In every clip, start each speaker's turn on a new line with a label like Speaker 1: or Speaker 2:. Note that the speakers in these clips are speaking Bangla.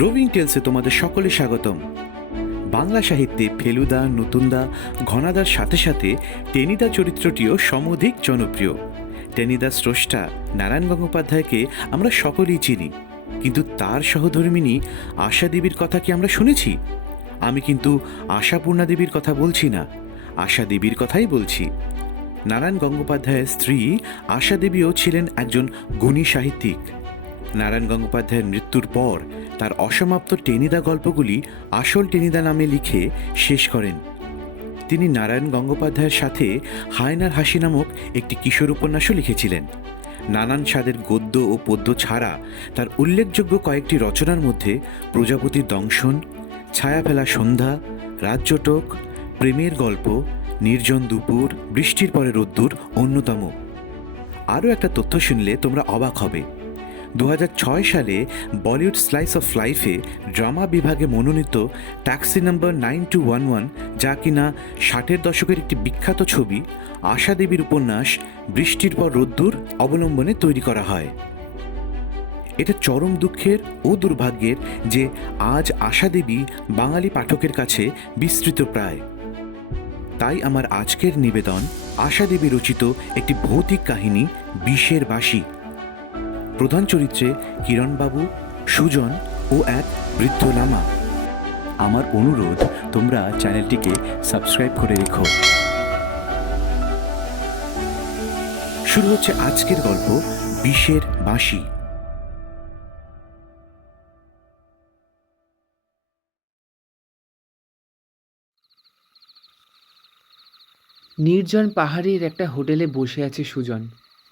Speaker 1: রোভিং টেলসে তোমাদের সকলে স্বাগতম। বাংলা সাহিত্যে ফেলুদা, নতুনদা, ঘনাদার সাথে সাথে টেনিদা চরিত্রটিও সমধিক জনপ্রিয়। টেনিদা স্রষ্টা নারায়ণ গঙ্গোপাধ্যায়কে আমরা সকলেই চিনি, কিন্তু তার সহধর্মিনী আশা দেবীর কথা কি আমরা শুনেছি? আমি কিন্তু আশাপূর্ণা দেবীর কথা বলছি না, আশা দেবীর কথাই বলছি। নারায়ণ গঙ্গোপাধ্যায়ের স্ত্রী আশা দেবীও ছিলেন একজন গুণী সাহিত্যিক। নারায়ণ গঙ্গোপাধ্যায়ের মৃত্যুর পর তার অসমাপ্ত টেনিদা গল্পগুলি আসল টেনিদা নামে লিখে শেষ করেন। তিনি নারায়ণ গঙ্গোপাধ্যায়ের সাথে হায়নার হাসি নামক একটি কিশোর উপন্যাসও লিখেছিলেন। নানান স্বাদের গদ্য ও পদ্য ছাড়া তার উল্লেখযোগ্য কয়েকটি রচনার মধ্যে প্রজাপতির দংশন, ছায়া ফেলা সন্ধ্যা, রাজ্যটক, প্রেমের গল্প, নির্জন দুপুর, বৃষ্টির পরে রোদ্দুর অন্যতম। আরও একটা তথ্য শুনলে তোমরা অবাক হবে। দু হাজার ছয় সালে বলিউড স্লাইস অফ লাইফে ড্রামা বিভাগে মনোনীত taxi number nine two one one, যা কিনা ষাটের দশকের একটি বিখ্যাত ছবি, আশা দেবীর উপন্যাস, বৃষ্টির পর রোদ্দুর অবলম্বনে তৈরি করা হয়। এটা চরম দুঃখের ও দুর্ভাগ্যের যে আজ আশা দেবী বাঙালি পাঠকের কাছে বিস্তৃত প্রায়। তাই আমার আজকের নিবেদন আশা দেবী রচিত একটি ভৌতিক কাহিনী, বিষের বাসী প্রধান চরিত্রে কিরণবাবু, সুজন ও এক বৃদ্ধ লামা। আমার অনুরোধ, তোমরা চ্যানেলটিকে সাবস্ক্রাইব করে রেখো। শুরু হচ্ছে আজকের গল্প, বিষের বাঁশি।
Speaker 2: নির্জন পাহাড়ের একটা হোটেলে বসে আছে সুজন।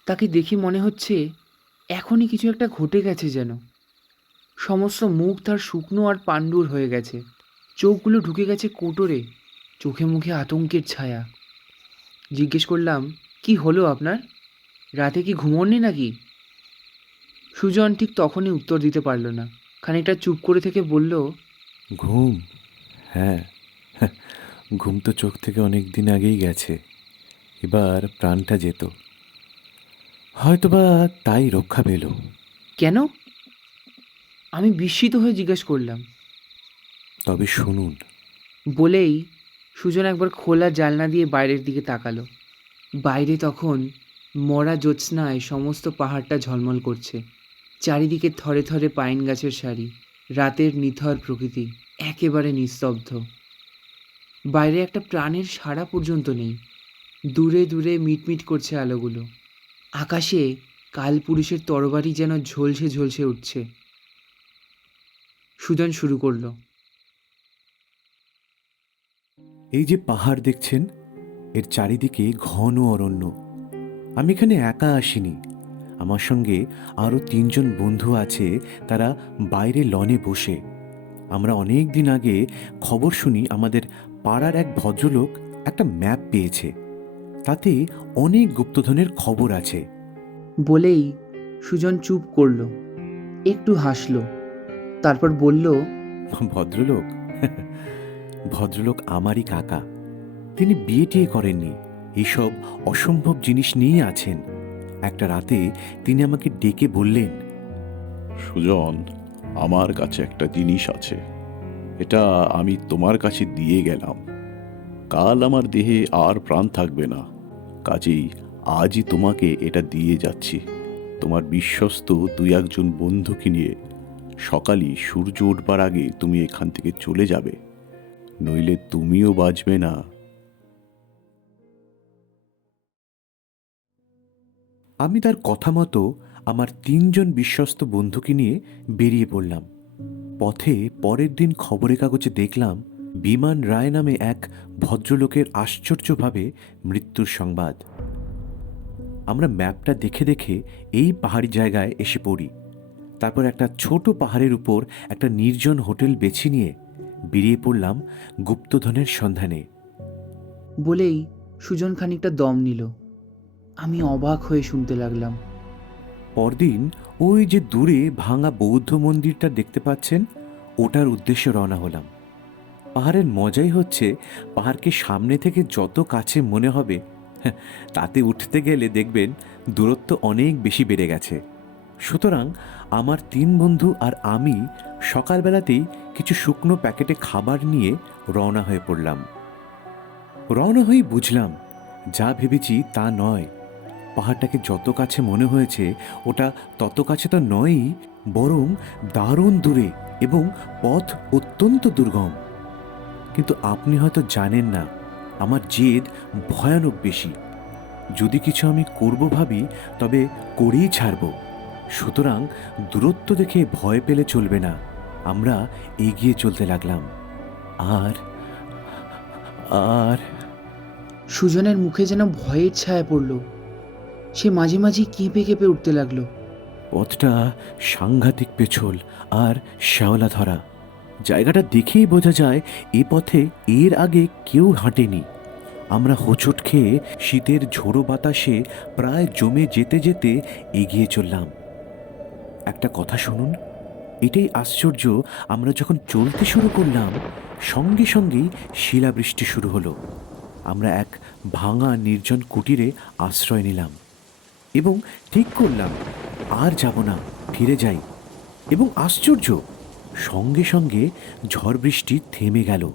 Speaker 2: তাকে দেখে মনে হচ্ছে এখনই কিছু একটা ঘটে গেছে যেন। সমস্ত মুখ তার শুকনো আর পাণ্ডুর হয়ে গেছে। চোখগুলো ঢুকে গেছে কোটরে, চোখে মুখে আতঙ্কের ছায়া। জিজ্ঞেস করলাম, কি হলো আপনার? রাতে কি ঘুমোননি নাকি? সুজন ঠিক তখনই উত্তর দিতে পারল না। খানিকটা চুপ করে থেকে বলল,
Speaker 1: ঘুম হ্যাঁ। ঘুম তো চোখ থেকে অনেক দিন আগেই গেছে। এবার প্রাণটা যেত। হয়তোবা তাই রক্ষা পেল।
Speaker 2: কেন? আমি বিস্মিত হয়ে জিজ্ঞেস করলাম।
Speaker 1: তবে শুনুন।
Speaker 2: বলেই সুজন একবার খোলা জানলা দিয়ে বাইরের দিকে তাকালো। বাইরে তখন মরা জ্যোৎস্নায় সমস্ত পাহাড়টা ঝলমল করছে। চারিদিকে থরে থরে পাইন গাছের সারি রাতের নিথর প্রকৃতি একেবারে নিস্তব্ধ। বাইরে একটা প্রাণের সাড়া পর্যন্ত নেই। দূরে দূরে মিটমিট করছে আলোগুলো। আকাশে কালপুরুষের তরবারি যেন ঝলসে ঝলসে উঠছে। সুজন শুরু করল।
Speaker 1: এই যে পাহাড় দেখছেন, এর চারিদিকে ঘন অরণ্য। আমি এখানে একা আসিনি। আমার সঙ্গে আরও তিনজন বন্ধু আছে, তারা বাইরে লনে বসে। আমরা অনেক দিন আগে খবর শুনি আমাদের পাড়ার এক ভদ্রলোক একটা ম্যাপ পেয়েছে। তাতে অনেক গুপ্তধনের খবর আছে।
Speaker 2: বলেই সুজন চুপ করল একটু হাসল তারপর বলল
Speaker 1: ভদ্রলোক ভদ্রলোক আমারই কাকা তিনি বিয়ে টিয়ে করেননি এসব অসম্ভব জিনিস নিয়ে আছেন। একটা রাতে তিনি আমাকে ডেকে বললেন
Speaker 3: সুজন আমার কাছে একটা জিনিস আছে এটা আমি তোমার কাছে দিয়ে গেলাম। কাল আমার দেহে আর প্রাণ থাকবে না। কাজেই আজই তোমাকে এটা দিয়ে যাচ্ছি। তোমার বিশ্বস্ত দুই একজন বন্ধুকে নিয়ে সকালই সূর্য উঠবার আগে তুমি এখান থেকে চলে যাবে, নইলে তুমিও বাঁচবে না।
Speaker 1: আমি তার কথা মতো আমার তিনজন বিশ্বস্ত বন্ধুকে নিয়ে বেরিয়ে পড়লাম। পথে পরের দিন খবরের কাগজে দেখলাম বিমান রায় নামে এক ভদ্রলোকের আশ্চর্যভাবে মৃত্যুর সংবাদ। আমরা ম্যাপটা দেখে দেখে এই পাহাড়ি জায়গায় এসে পড়ি। তারপর একটা ছোট পাহাড়ের উপর একটা নির্জন হোটেল বেছে নিয়ে বেরিয়ে পড়লাম গুপ্তধনের সন্ধানে।
Speaker 2: বলেই সুজন খানিকটা দম নিল। আমি অবাক হয়ে শুনতে লাগলাম।
Speaker 1: পরদিন ওই যে দূরে ভাঙা বৌদ্ধ মন্দিরটা দেখতে পাচ্ছেন ওটার উদ্দেশ্যে রওনা হলাম। পাহাড়ের মজাই হচ্ছে পাহাড়কে সামনে থেকে যত কাছে মনে হবে তাতে উঠতে গেলে দেখবেন দূরত্ব অনেক বেশি বেড়ে গেছে। সুতরাং আমার তিন বন্ধু আর আমি সকালবেলাতেই কিছু শুকনো প্যাকেটে খাবার নিয়ে রওনা হয়ে পড়লাম। রওনা হয়েই বুঝলাম, যা ভেবেছি তা নয়। পাহাড়টাকে যত কাছে মনে হয়েছে, ওটা তত কাছে তো নয়ই, বরং দারুণ দূরে এবং পথ অত্যন্ত দুর্গম। কিন্তু আপনি হয়তো জানেন না আমার জেদ ভয়ানক বেশি। যদি কিছু আমি করব ভাবি তবে করেই ছাড়ব। সুতরাং দূরত্ব দেখে ভয় পেলে চলবে না। আমরা এগিয়ে চলতে লাগলাম। আর আর
Speaker 2: সুজনের মুখে যেন ভয়ের ছায়া পড়ল। সে মাঝে মাঝে কেঁপে কেঁপে উঠতে লাগল।
Speaker 1: পথটা সাংঘাতিক পেছল আর শ্যাওলা ধরা। জায়গাটা দেখেই বোঝা যায় এ পথে এর আগে কেউ হাঁটেনি। আমরা হোঁচট খেয়ে শীতের ঝোড়ো বাতাসে প্রায় জমে যেতে যেতে এগিয়ে চললাম। একটা কথা শুনুন, এটাই আশ্চর্য, আমরা যখন চলতে শুরু করলাম, সঙ্গে সঙ্গেই শিলাবৃষ্টি শুরু হলো। আমরা এক ভাঙা নির্জন কুটিরে আশ্রয় নিলাম এবং ঠিক করলাম, আর যাব না, ফিরে যাই। এবং আশ্চর্য সঙ্গে সঙ্গে ঝড় বৃষ্টি থেমে গেল।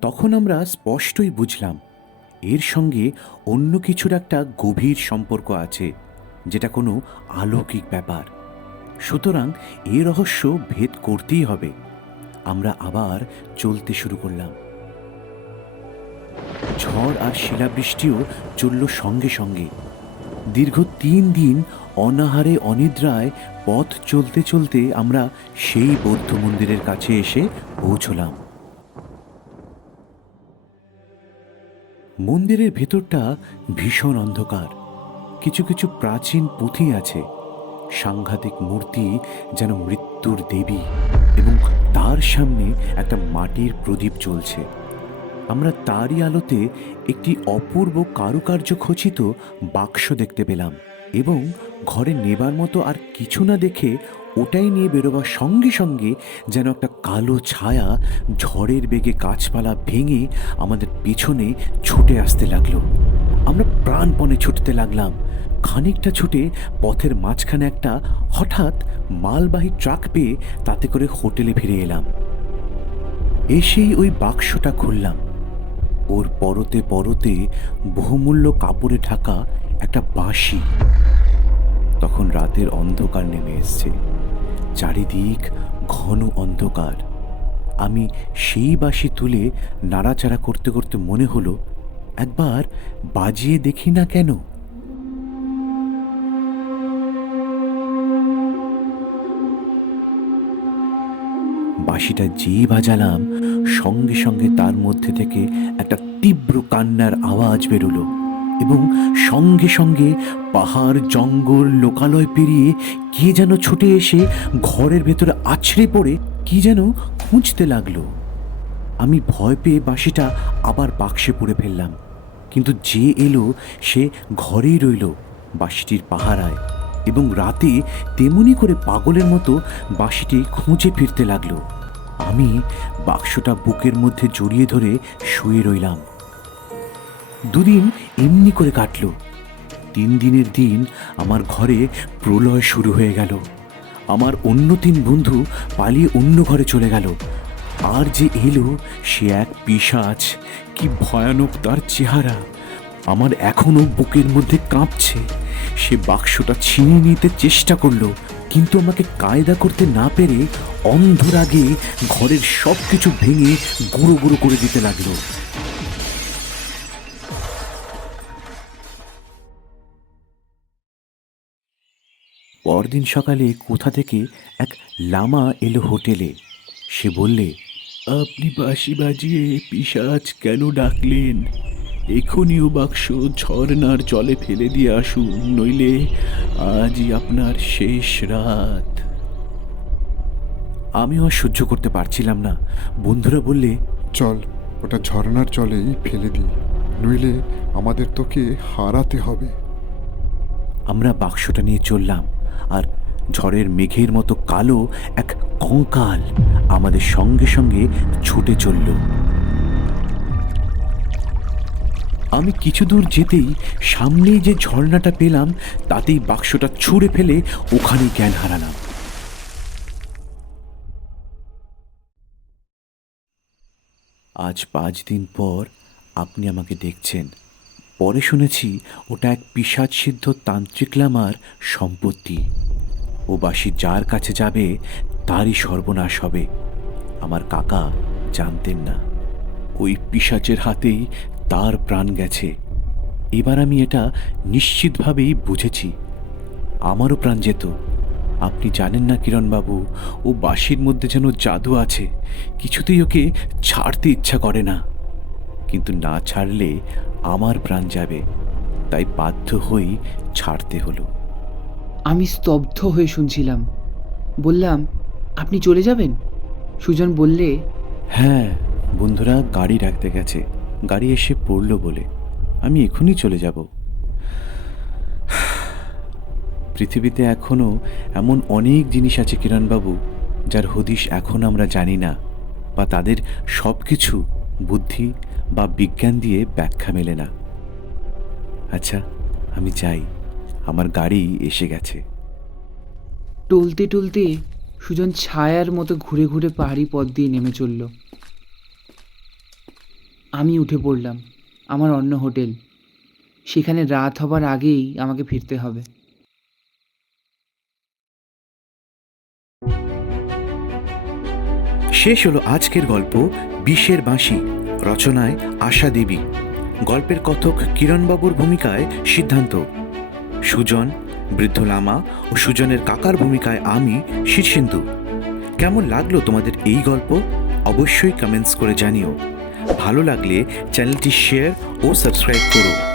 Speaker 1: তখন আমরা স্পষ্টই বুঝলাম, এর সঙ্গে অন্য কিছুর একটা গভীর সম্পর্ক আছে, যেটা কোনো আলৌকিক ব্যাপার। সুতরাং এ রহস্য ভেদ করতেই হবে। আমরা আবার চলতে শুরু করলাম। ঝড় আর শিলাবৃষ্টিও চলল সঙ্গে সঙ্গে। দীর্ঘ তিন দিন অনাহারে অনিদ্রায় পথ চলতে চলতে আমরা সেই বৌদ্ধ মন্দিরের কাছে এসে পৌঁছলাম। মন্দিরের ভেতরটা ভীষণ অন্ধকার। কিছু কিছু প্রাচীন পুঁথি আছে। সাংঘাতিক মূর্তি যেন মৃত্যুর দেবী এবং তার সামনে একটা মাটির প্রদীপ জ্বলছে। আমরা তারই আলোতে একটি অপূর্ব কারুকার্য খচিত বাক্স দেখতে পেলাম এবং ঘরে নেবার মতো আর কিছু না দেখে ওটাই নিয়ে বেরোবার সঙ্গে সঙ্গে যেন একটা কালো ছায়া ঝড়ের বেগে গাছপালা ভেঙে আমাদের পেছনে ছুটে আসতে লাগল। আমরা প্রাণপণে ছুটতে লাগলাম। খানিকটা ছুটে পথের মাঝখানে একটা হঠাৎ মালবাহী ট্রাক পেয়ে তাতে করে হোটেলে ফিরে এলাম। এসেই ওই বাক্সটা খুললাম। ওর পরতে পরতে বহুমূল্য কাপড়ে ঢাকা একটা বাঁশি। তখন রাতের অন্ধকার নেমে এসছে। চারিদিক ঘন অন্ধকার। আমি সেই বাঁশি তুলে নাড়াচাড়া করতে করতে মনে হলো, একবার বাজিয়ে দেখি না কেন? বাঁশিটা যেই বাজালাম, সঙ্গে সঙ্গে তার মধ্যে থেকে একটা তীব্র কান্নার আওয়াজ বেরোলো এবং সঙ্গে সঙ্গে পাহাড়, জঙ্গল, লোকালয় পেরিয়ে কে যেন ছুটে এসে ঘরের ভেতরে আছড়ে পড়ে কি যেন খুঁজতে লাগল। আমি ভয় পেয়ে বাঁশিটা আবার বাক্সে পুড়ে ফেললাম, কিন্তু যে এলো সে ঘরেই রইল বাঁশিটির পাহারায় এবং রাতে তেমনি করে পাগলের মতো বাঁশিটি খুঁজে ফিরতে লাগল। আমি বাক্সটা বুকের মধ্যে জড়িয়ে ধরে শুয়ে রইলাম। দুদিন এমনি করে কাটল। তিন দিনের দিন আমার ঘরে প্রলয় শুরু হয়ে গেল। আমার অন্য তিন বন্ধু পালিয়ে অন্য ঘরে চলে গেল। আর যে এলো, সে এক পিশাচ, কি ভয়ানক তার চেহারা। আমার এখনও বুকের মধ্যে কাঁপছে। সে বাক্সটা ছিনিয়ে নিতে চেষ্টা করল। কিন্তু আমাকে কায়দা করতে না পেরে অন্ধরাগে ঘরের সব কিছু ভেঙে গুঁড়ো গুঁড়ো করে দিতে লাগল। পরদিন সকালে কোথা থেকে এক লামা এলো হোটেলে। সে বললে, আপনি বাঁশি বাজিয়ে পিসাজ কেন ডাকলেন? এখনই ও বাক্স ঝর্নার জলে ফেলে দিয়ে আসুন নইলে আজই আপনার শেষ রাত। আমিও আর সহ্য করতে পারছিলাম না। বন্ধুরা বললে
Speaker 4: চল ওটা ঝর্ণার জলেই ফেলে দিই নইলে আমাদের তোকে হারাতে হবে।
Speaker 1: আমরা বাক্সটা নিয়ে চললাম আর ঝড়ের মেঘের মতো কালো এক কঙ্কাল আমাদের সঙ্গে সঙ্গে ছুটে চলল। আমি কিছু দূর যেতেই সামনেই যে ঝর্ণাটা পেলাম, তাতেই বাক্সটা ছুঁড়ে ফেলে ওখানে জ্ঞান হারালাম। আজ পাঁচ দিন পর আপনি আমাকে দেখছেন। পরে শুনেছি ওটা এক পিসাদ সিদ্ধ তান্ত্রিক লামার সম্পত্তি। ও বাসি যার কাছে যাবে, তারই সর্বনাশ হবে। আমার কাকা জানতেন না। ওই পিসাচের হাতেই তার প্রাণ গেছে। এবার আমি এটা নিশ্চিতভাবেই বুঝেছি। আমারও প্রাণ যেত। আপনি জানেন না কিরণবাবু ও বাঁশির মধ্যে যেন জাদু আছে। কিছুতেই ওকে ছাড়তে ইচ্ছা করে না। কিন্তু না ছাড়লে আমার প্রাণ যাবে। তাই বাধ্য হয়েই ছাড়তে হলো।
Speaker 2: আমি স্তব্ধ হয়ে শুনছিলাম। বললাম আপনি চলে যাবেন? সুজন বললে
Speaker 1: হ্যাঁ বন্ধুরা গাড়ি রাখতে গেছে। গাড়ি এসে পড়ল বলে আমি এখনই চলে যাব। পৃথিবীতে এখনও এমন অনেক জিনিস আছে কিরণবাবু, যার হদিশ এখন আমরা জানি না বা তাদের সব কিছু বুদ্ধি বা বিজ্ঞান দিয়ে ব্যাখ্যা মেলে না। আচ্ছা আমি যাই। আমার গাড়ি এসে গেছে।
Speaker 2: টলতে টলতে সুজন ছায়ার মতো ঘুরে ঘুরে পাহাড়ি পথ দিয়ে নেমে চলল। আমি উঠে পড়লাম, আমার অন্য হোটেল। সেখানে রাত হবার আগেই আমাকে ফিরতে হবে।
Speaker 1: শেষ হলো আজকের গল্প বিষের বাঁশি, রচনায় আশা দেবী। গল্পের কথক কিরণবাবুর ভূমিকায় সিদ্ধান্ত। সুজন, বৃদ্ধ লামা ও সুজনের কাকার ভূমিকায় আমি শীর্ষেন্দু কেমন লাগল তোমাদের এই গল্প? অবশ্যই কমেন্টস করে জানিও। ভালো লাগলে চ্যানেলটি শেয়ার ও সাবস্ক্রাইব করো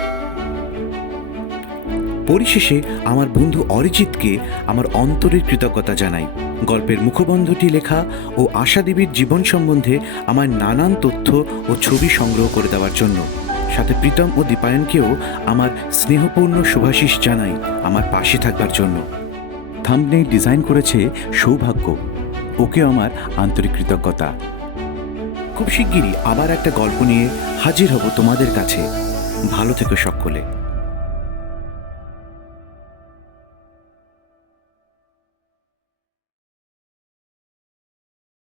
Speaker 1: পরিশেষে আমার বন্ধু অরিজিৎকে আমার অন্তরের কৃতজ্ঞতা জানাই। গল্পের মুখবন্ধটি লেখা ও আশা দেবীর জীবন সম্বন্ধে আমার নানান তথ্য ও ছবি সংগ্রহ করে দেওয়ার জন্য। সাথে প্রীতম ও দীপায়নকেও আমার স্নেহপূর্ণ শুভাশিস জানাই আমার পাশে থাকবার জন্য। থাম্বনেল ডিজাইন করেছে সৌভাগ্য। ওকেও আমার আন্তরিক কৃতজ্ঞতা। খুব শিগগিরই আবার একটা গল্প নিয়ে হাজির হব তোমাদের কাছে। ভালো থেকো সকলে।